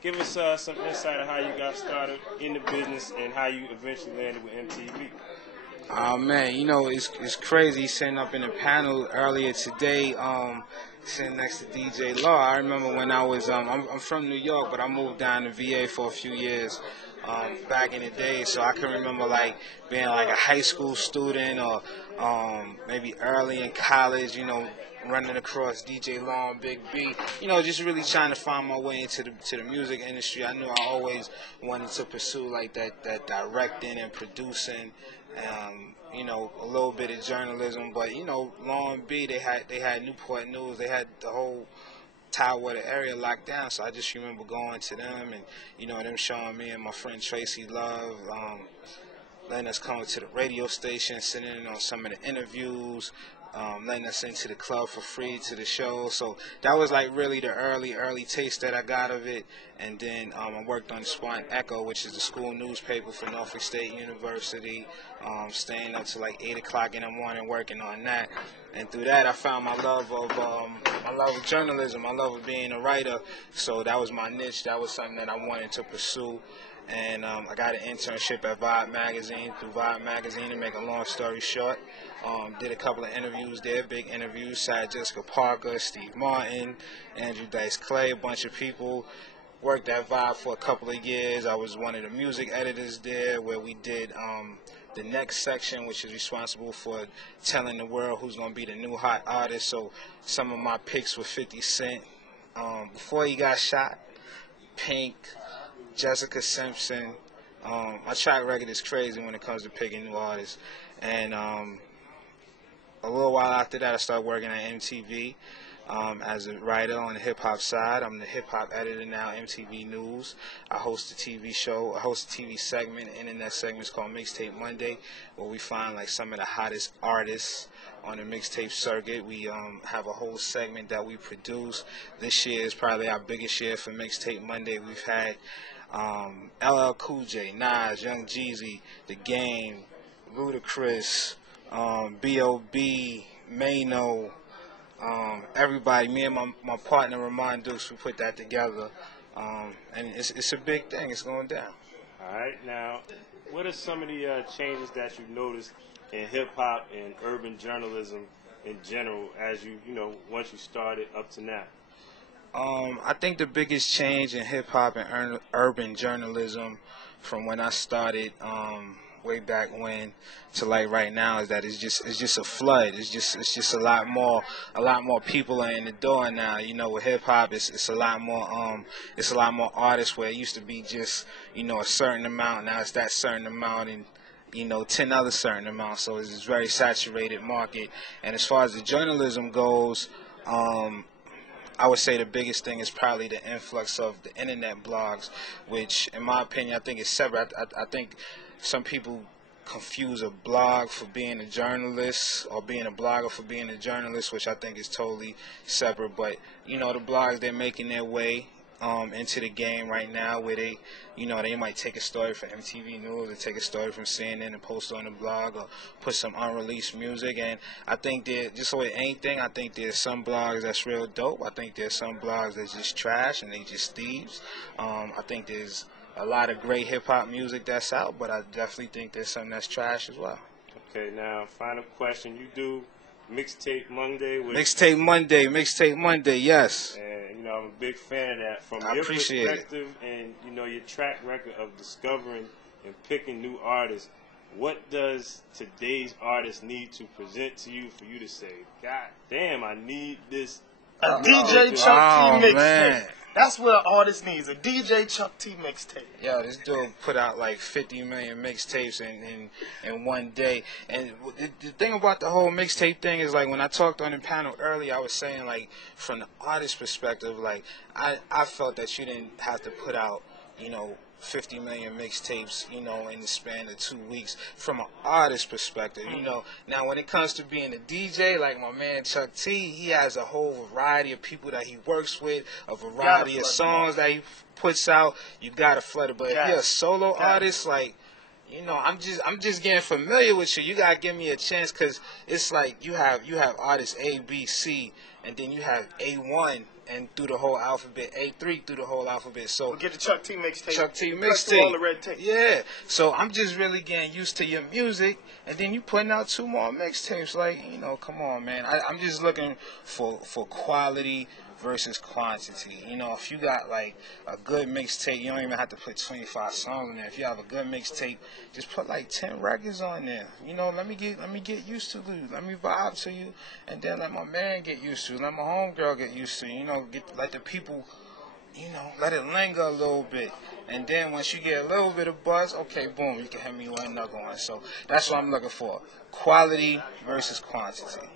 Give us some insight of how you got started in the business and how you eventually landed with MTV. Oh man, it's crazy sitting up in the panel earlier today, sitting next to DJ Law. I remember when I was I'm from New York, but I moved down to VA for a few years back in the day, so I can remember like being like a high school student or maybe early in college, running across DJ Law and Big B, just really trying to find my way into the music industry. I knew I always wanted to pursue like that directing and producing. A little bit of journalism, but Law and B, they had Newport News, they had the whole Tidewater area locked down. So I just remember going to them and them showing me and my friend Tracy Love, letting us come to the radio station, sitting in on some of the interviews, letting us into the club for free to the show. So that was like really the early taste that I got of it. And then I worked on the Spartan Echo, which is the school newspaper for Norfolk State University, staying up to like 8 o'clock in the morning working on that. And through that, I found my love of journalism, my love of being a writer. So that was my niche. That was something that I wanted to pursue. And I got an internship at Vibe Magazine, through Vibe Magazine, to make a long story short. Did a couple of interviews there, big interviews, Sarah Jessica Parker, Steve Martin, Andrew Dice Clay, a bunch of people. Worked at Vibe for a couple of years. I was one of the music editors there, where we did the next section, which is responsible for telling the world who's going to be the new hot artist. So some of my picks were 50 Cent, before he got shot, Pink, Jessica Simpson. My track record is crazy when it comes to picking new artists. And a little while after that, I started working at MTV as a writer on the hip-hop side. I'm the hip-hop editor now, MTV News. I host a TV show, I host a TV segment, an internet segment. It's called Mixtape Monday, where we find like some of the hottest artists on the mixtape circuit. We have a whole segment that we produce. This year is probably our biggest year for Mixtape Monday. We've had LL Cool J, Nas, Young Jeezy, The Game, Ludacris, B.O.B., Mano, everybody. Me and my partner Ramon Dukes, we put that together, and it's a big thing. It's going down. All right, now, what are some of the changes that you've noticed in hip hop and urban journalism in general, as once you started up to now? I think the biggest change in hip hop and urban journalism from when I started way back when to like right now is that it's just a flood. It's just a lot more people are in the door now. With hip hop, it's a lot more artists, where it used to be just a certain amount. Now it's that certain amount and 10 other certain amounts. So it's a very saturated market. And as far as the journalism goes, I would say the biggest thing is probably the influx of the internet blogs, which, in my opinion, I think is separate. I think some people confuse a blog for being a journalist or being a blogger for being a journalist, which I think is totally separate. But, the blogs, they're making their way into the game right now, where they might take a story from MTV News or take a story from CNN and post on the blog, or put some unreleased music. And I think that just with anything, I think there's some blogs that's real dope. I think there's some blogs that's just trash and they just thieves. I think there's a lot of great hip hop music that's out, but I definitely think there's some that's trash as well. Okay, now final question: you do Mixtape Monday? Mixtape Monday, yes. And I'm a big fan of that. From I your appreciate perspective and your track record of discovering and picking new artists, what does today's artist need to present to you for you to say, God damn, I need this? A DJ Chuck T mixtape. Man. That's what an artist needs, a DJ Chuck T mixtape. Yo, this dude put out like 50 million mixtapes in one day. And the thing about the whole mixtape thing is, like, when I talked on the panel earlier, I was saying, like, from the artist perspective, like, I felt that you didn't have to put out, 50 million mixtapes, in the span of 2 weeks. From an artist perspective, Now, when it comes to being a DJ, like my man Chuck T, he has a whole variety of people that he works with, a variety of songs that he puts out. You gotta flood it. But if you're a solo artist, like, I'm just getting familiar with you. You gotta give me a chance, because it's like you have artists A, B, C, and then you have A1. and through the whole alphabet, A3 through the whole alphabet. So We'll get the Chuck T mixtape. Chuck T Press through all the mixtape. red tape. Yeah. So I'm just really getting used to your music, and then you putting out 2 more mixtapes. Like, you know, come on, man. I'm just looking for quality versus quantity. You know, if you got like a good mixtape, you don't even have to put 25 songs in there. If you have a good mixtape, just put like 10 records on there. You know, let me get used to you. Let me vibe to you, and then let my man get used to you. Let my homegirl get used to you. You know, let the people, you know, let it linger a little bit. And then once you get a little bit of buzz, okay, boom, you can hit me with another one. So that's what I'm looking for. Quality versus quantity.